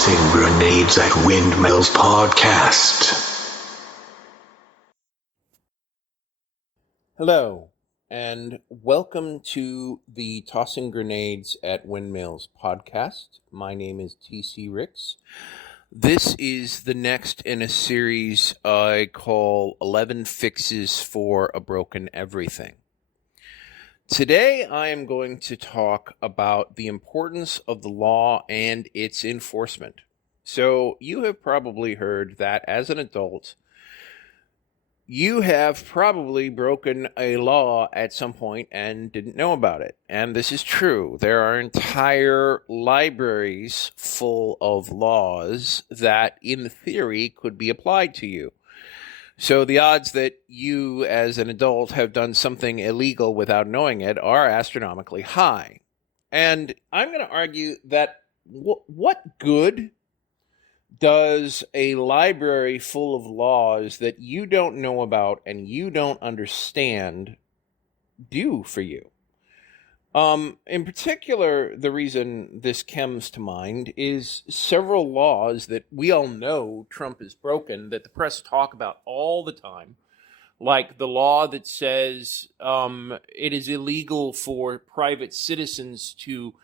Tossing Grenades at Windmills podcast. Hello, and welcome to the Tossing Grenades at Windmills podcast. My name is T.C. Ricks. This is the next in a series I call 11 Fixes for a Broken Everything. Today I am going to talk about the importance of the law and its enforcement. So you have probably heard that as an adult, you have probably broken a law at some point and didn't know about it. And this is true. There are entire libraries full of laws that, in theory, could be applied to you. So the odds that you, as an adult, have done something illegal without knowing it are astronomically high. And I'm going to argue that what good does a library full of laws that you don't know about and you don't understand do for you? In particular, the reason this comes to mind is several laws that we all know Trump has broken that the press talk about all the time, like the law that says it is illegal for private citizens to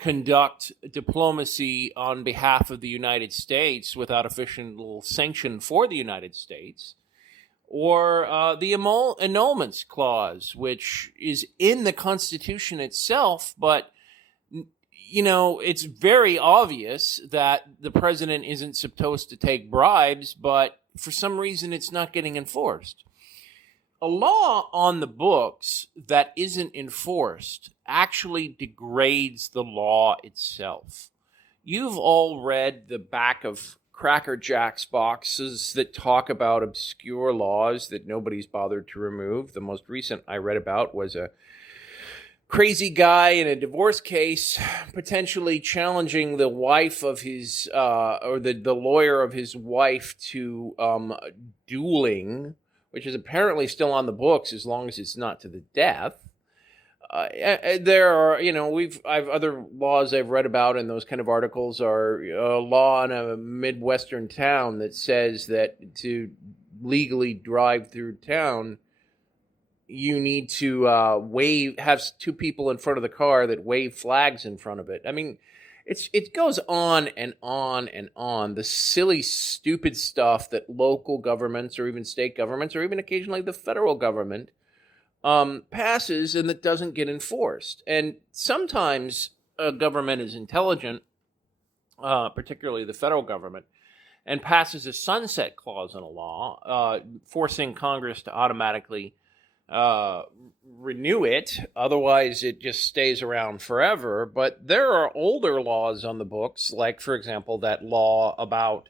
conduct diplomacy on behalf of the United States without official sanction for the United States, or the annulments clause, which is in the Constitution itself, but you know, it's very obvious that the president isn't supposed to take bribes, but for some reason it's not getting enforced. A law on the books that isn't enforced actually degrades the law itself. You've all read the back of Cracker Jack's boxes that talk about obscure laws that nobody's bothered to remove. The most recent I read about was a crazy guy in a divorce case potentially challenging the wife of his, or the lawyer of his wife to dueling, which is apparently still on the books as long as it's not to the death. There are, you know, I've other laws I've read about in those kind of articles are a law in a Midwestern town that says that to legally drive through town, you need to have two people in front of the car that wave flags in front of it. I mean, it goes on and on and on. The silly, stupid stuff that local governments or even state governments or even occasionally the federal government passes and that doesn't get enforced. And sometimes a government is intelligent, particularly the federal government, and passes a sunset clause in a law, forcing Congress to automatically renew it. Otherwise, it just stays around forever. But there are older laws on the books, like, for example, that law about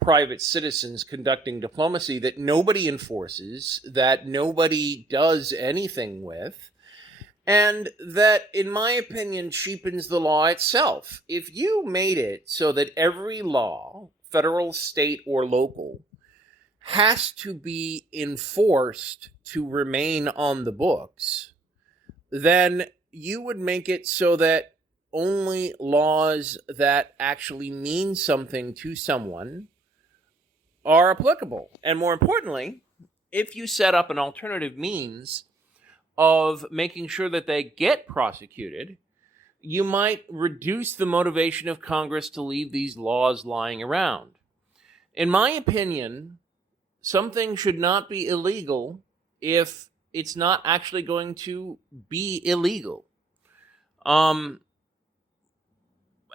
private citizens conducting diplomacy that nobody enforces, that nobody does anything with, and that, in my opinion, cheapens the law itself. If you made it so that every law, federal, state, or local, has to be enforced to remain on the books, then you would make it so that only laws that actually mean something to someone are applicable. And more importantly, if you set up an alternative means of making sure that they get prosecuted, you might reduce the motivation of Congress to leave these laws lying around. In my opinion, something should not be illegal if it's not actually going to be illegal.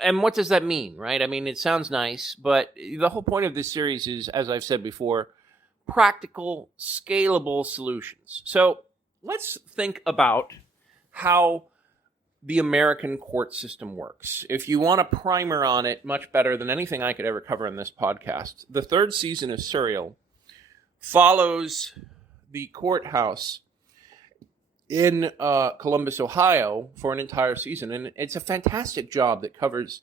And what does that mean, right? I mean, it sounds nice, but the whole point of this series is, as I've said before, practical, scalable solutions. So let's think about how the American court system works. If you want a primer on it, much better than anything I could ever cover in this podcast, the third season of Serial follows the courthouse in Columbus, Ohio, for an entire season. And it's a fantastic job that covers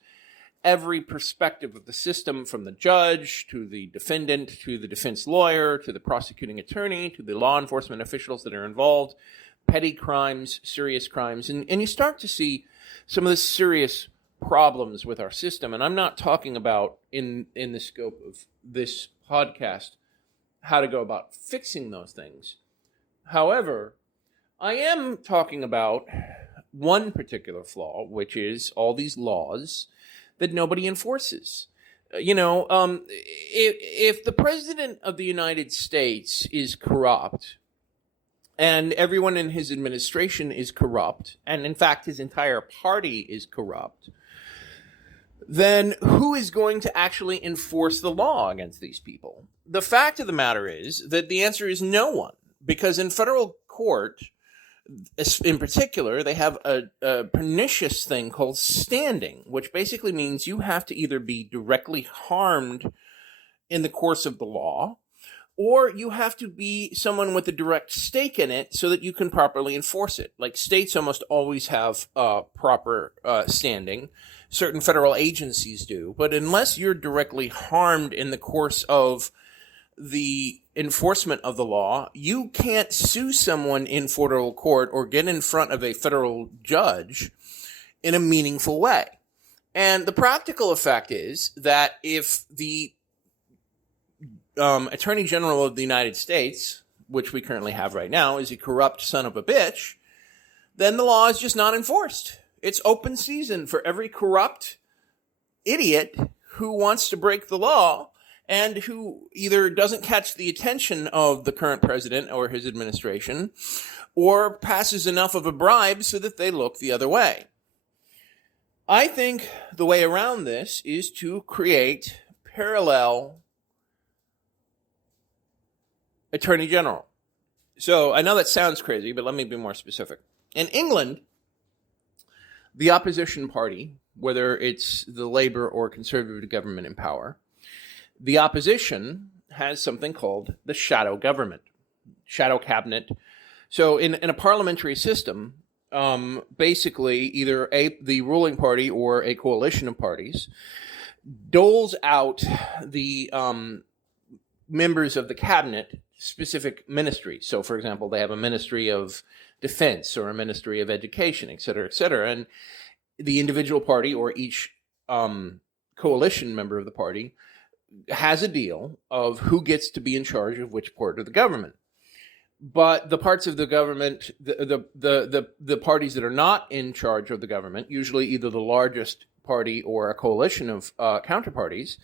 every perspective of the system, from the judge to the defendant to the defense lawyer to the prosecuting attorney to the law enforcement officials that are involved, petty crimes, serious crimes. And you start to see some of the serious problems with our system, and I'm not talking about in the scope of this podcast how to go about fixing those things. However, I am talking about one particular flaw, which is all these laws that nobody enforces. If the president of the United States is corrupt, and everyone in his administration is corrupt, and in fact his entire party is corrupt, then who is going to actually enforce the law against these people? The fact of the matter is that the answer is no one, because in federal court, in particular, they have a pernicious thing called standing, which basically means you have to either be directly harmed in the course of the law, or you have to be someone with a direct stake in it so that you can properly enforce it. Like, states almost always have proper standing. Certain federal agencies do. But unless you're directly harmed in the course of the enforcement of the law, you can't sue someone in federal court or get in front of a federal judge in a meaningful way. And the practical effect is that if the Attorney General of the United States, which we currently have right now, is a corrupt son of a bitch, then the law is just not enforced. It's open season for every corrupt idiot who wants to break the law and who either doesn't catch the attention of the current president or his administration, or passes enough of a bribe so that they look the other way. I think the way around this is to create parallel Attorney General. So I know that sounds crazy, but let me be more specific. In England, the opposition party, whether it's the Labour or Conservative government in power, the opposition has something called the shadow government, shadow cabinet. So in a parliamentary system, basically either the ruling party or a coalition of parties doles out the members of the cabinet specific ministries. So, for example, they have a ministry of defense or a ministry of education, et cetera, et cetera. And the individual party or each coalition member of the party has a deal of who gets to be in charge of which part of the government. But the parts of the government, the parties that are not in charge of the government, usually either the largest party or a coalition of counterparties,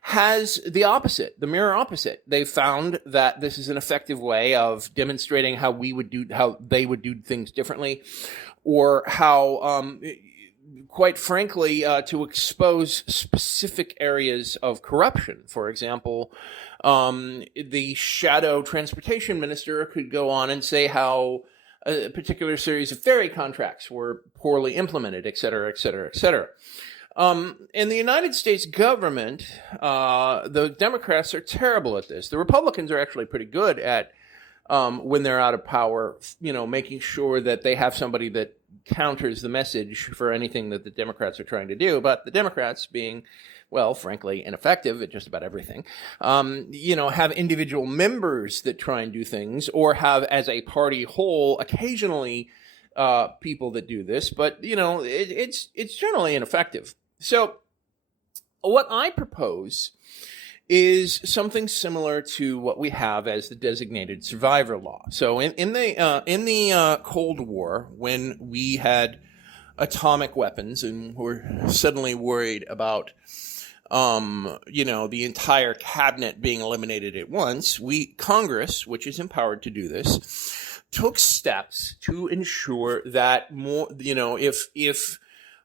has the opposite, the mirror opposite. They've found that this is an effective way of demonstrating how they would do things differently, or how, quite frankly, to expose specific areas of corruption. For example, the shadow transportation minister could go on and say how a particular series of ferry contracts were poorly implemented, et cetera, et cetera, et cetera. In the United States government, the Democrats are terrible at this. The Republicans are actually pretty good at, when they're out of power, making sure that they have somebody that counters the message for anything that the Democrats are trying to do. But the Democrats, being, well, frankly, ineffective at just about everything, have individual members that try and do things, or have, as a party whole, occasionally people that do this. But, it's generally ineffective. So what I propose is something similar to what we have as the designated survivor law. So in the Cold War, when we had atomic weapons and were suddenly worried about the entire cabinet being eliminated at once, Congress, which is empowered to do this, took steps to ensure that more, if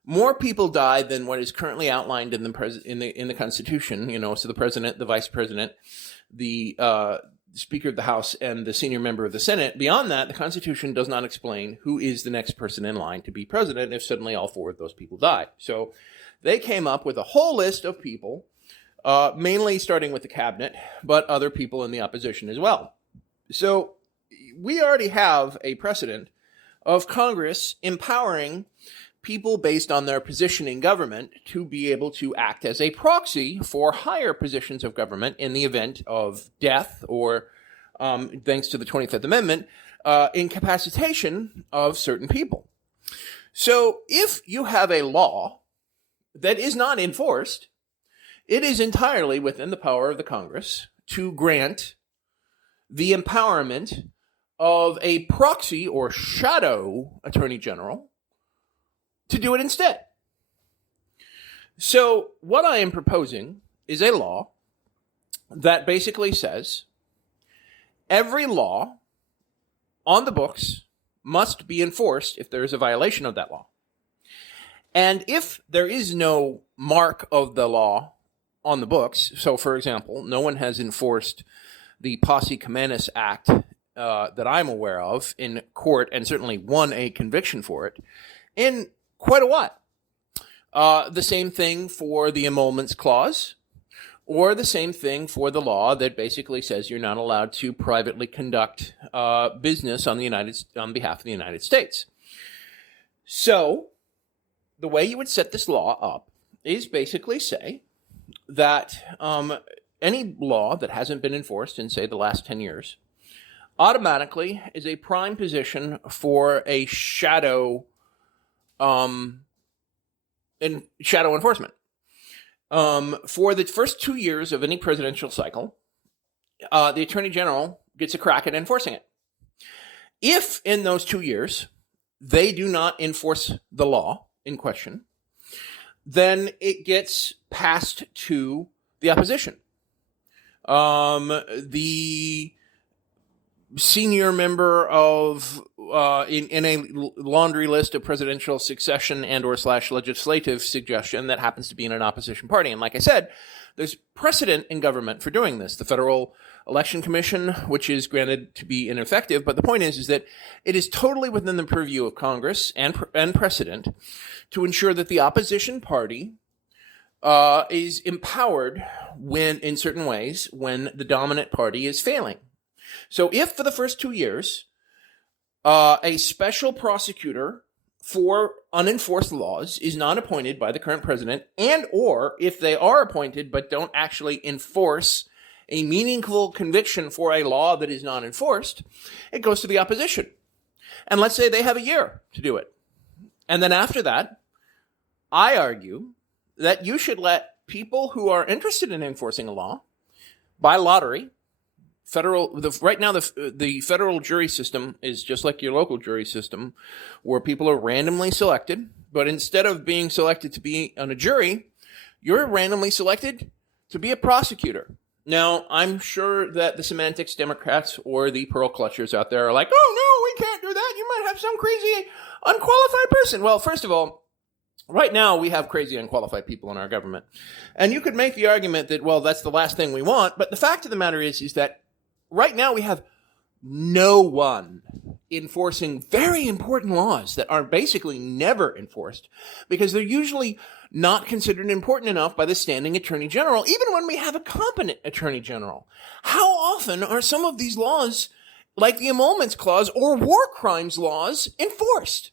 more people died than what is currently outlined in the Constitution, so the president, the vice president, the Speaker of the House, and the senior member of the Senate. Beyond that, the Constitution does not explain who is the next person in line to be president if suddenly all four of those people die. So they came up with a whole list of people, mainly starting with the cabinet, but other people in the opposition as well. So we already have a precedent of Congress empowering people based on their position in government to be able to act as a proxy for higher positions of government in the event of death or, thanks to the 25th Amendment, incapacitation of certain people. So if you have a law that is not enforced, it is entirely within the power of the Congress to grant the empowerment of a proxy or shadow attorney general to do it instead. So what I am proposing is a law that basically says every law on the books must be enforced if there is a violation of that law. And if there is no mark of the law on the books, so for example, no one has enforced the Posse Communis Act that I'm aware of in court and certainly won a conviction for it in quite a while. The same thing for the emoluments clause, or the same thing for the law that basically says you're not allowed to privately conduct business on behalf of the United States. So the way you would set this law up is basically say that any law that hasn't been enforced in, say, the last 10 years automatically is a prime position for a shadow enforcement. For the first 2 years of any presidential cycle, the Attorney General gets a crack at enforcing it. If in those 2 years they do not enforce the law in question, then it gets passed to the opposition. The senior member of in a laundry list of presidential succession and or / legislative suggestion that happens to be in an opposition party. And like I said, there's precedent in government for doing this. The Federal Election Commission, which is granted to be ineffective, but the point is that it is totally within the purview of Congress and precedent to ensure that the opposition party is empowered in certain ways when the dominant party is failing. So if for the first 2 years, a special prosecutor for unenforced laws is not appointed by the current president, and or if they are appointed but don't actually enforce a meaningful conviction for a law that is not enforced, it goes to the opposition. And let's say they have a year to do it. And then after that, I argue that you should let people who are interested in enforcing a law by lottery. Right now, the federal jury system is just like your local jury system, where people are randomly selected. But instead of being selected to be on a jury, you're randomly selected to be a prosecutor. Now, I'm sure that the semantics Democrats or the pearl clutchers out there are like, oh, no, we can't do that. You might have some crazy, unqualified person. Well, first of all, right now we have crazy, unqualified people in our government. And you could make the argument that, well, that's the last thing we want. But the fact of the matter is that right now we have no one enforcing very important laws that are basically never enforced because they're usually not considered important enough by the standing attorney general, even when we have a competent attorney general. How often are some of these laws, like the emoluments clause or war crimes laws, enforced?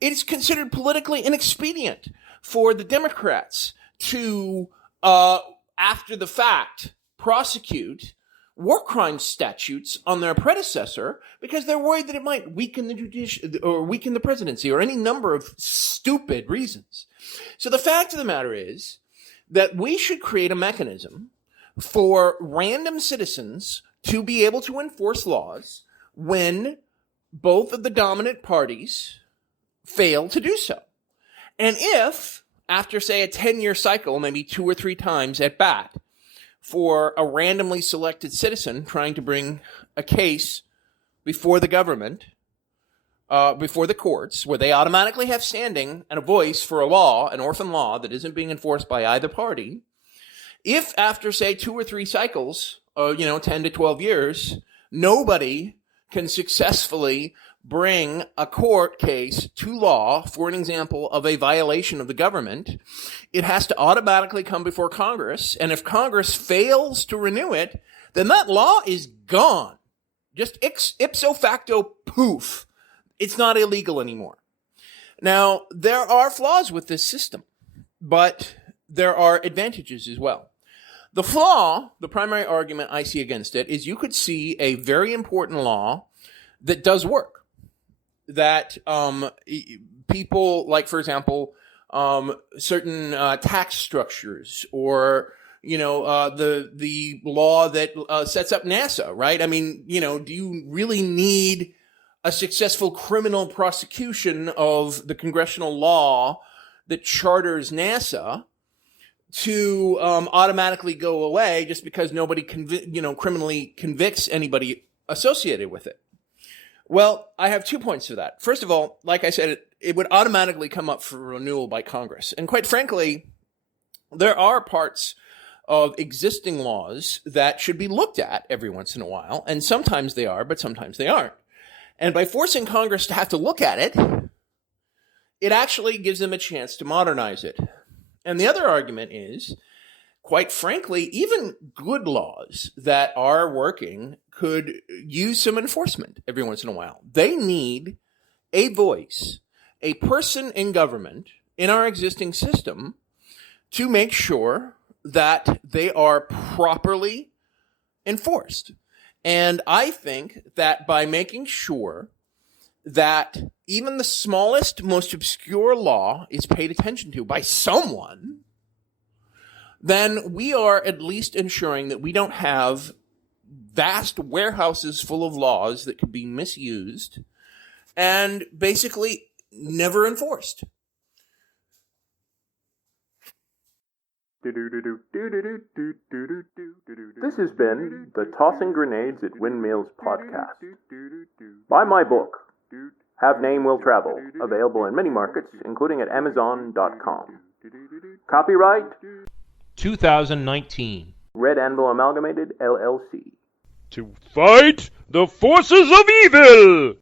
It's considered politically inexpedient for the Democrats to, after the fact, prosecute war crime statutes on their predecessor because they're worried that it might weaken the presidency or any number of stupid reasons. So the fact of the matter is that we should create a mechanism for random citizens to be able to enforce laws when both of the dominant parties fail to do so. And if, after, say, a 10-year cycle, maybe 2 or 3 times at bat, for a randomly selected citizen trying to bring a case before the government, before the courts, where they automatically have standing and a voice for a law, an orphan law that isn't being enforced by either party, if after, say, 2 or 3 cycles, 10 to 12 years, nobody can successfully bring a court case to law for an example of a violation of the government, it has to automatically come before Congress. And if Congress fails to renew it, then that law is gone. Just ipso facto, poof. It's not illegal anymore. Now, there are flaws with this system, but there are advantages as well. The flaw, the primary argument I see against it, is you could see a very important law that does work. That people, like, for example, certain tax structures, or the law that sets up NASA, right? I mean, do you really need a successful criminal prosecution of the congressional law that charters NASA to automatically go away just because nobody criminally convicts anybody associated with it? Well, I have 2 points to that. First of all, like I said, it would automatically come up for renewal by Congress. And quite frankly, there are parts of existing laws that should be looked at every once in a while. And sometimes they are, but sometimes they aren't. And by forcing Congress to have to look at it, it actually gives them a chance to modernize it. And the other argument is, quite frankly, even good laws that are working could use some enforcement every once in a while. They need a voice, a person in government, in our existing system, to make sure that they are properly enforced. And I think that by making sure that even the smallest, most obscure law is paid attention to by someone, then we are at least ensuring that we don't have vast warehouses full of laws that could be misused and basically never enforced. This has been the Tossing Grenades at Windmills podcast. Buy my book, Have Name Will Travel, available in many markets, including at Amazon.com. Copyright 2019. Red Anvil Amalgamated, LLC. To fight the forces of evil!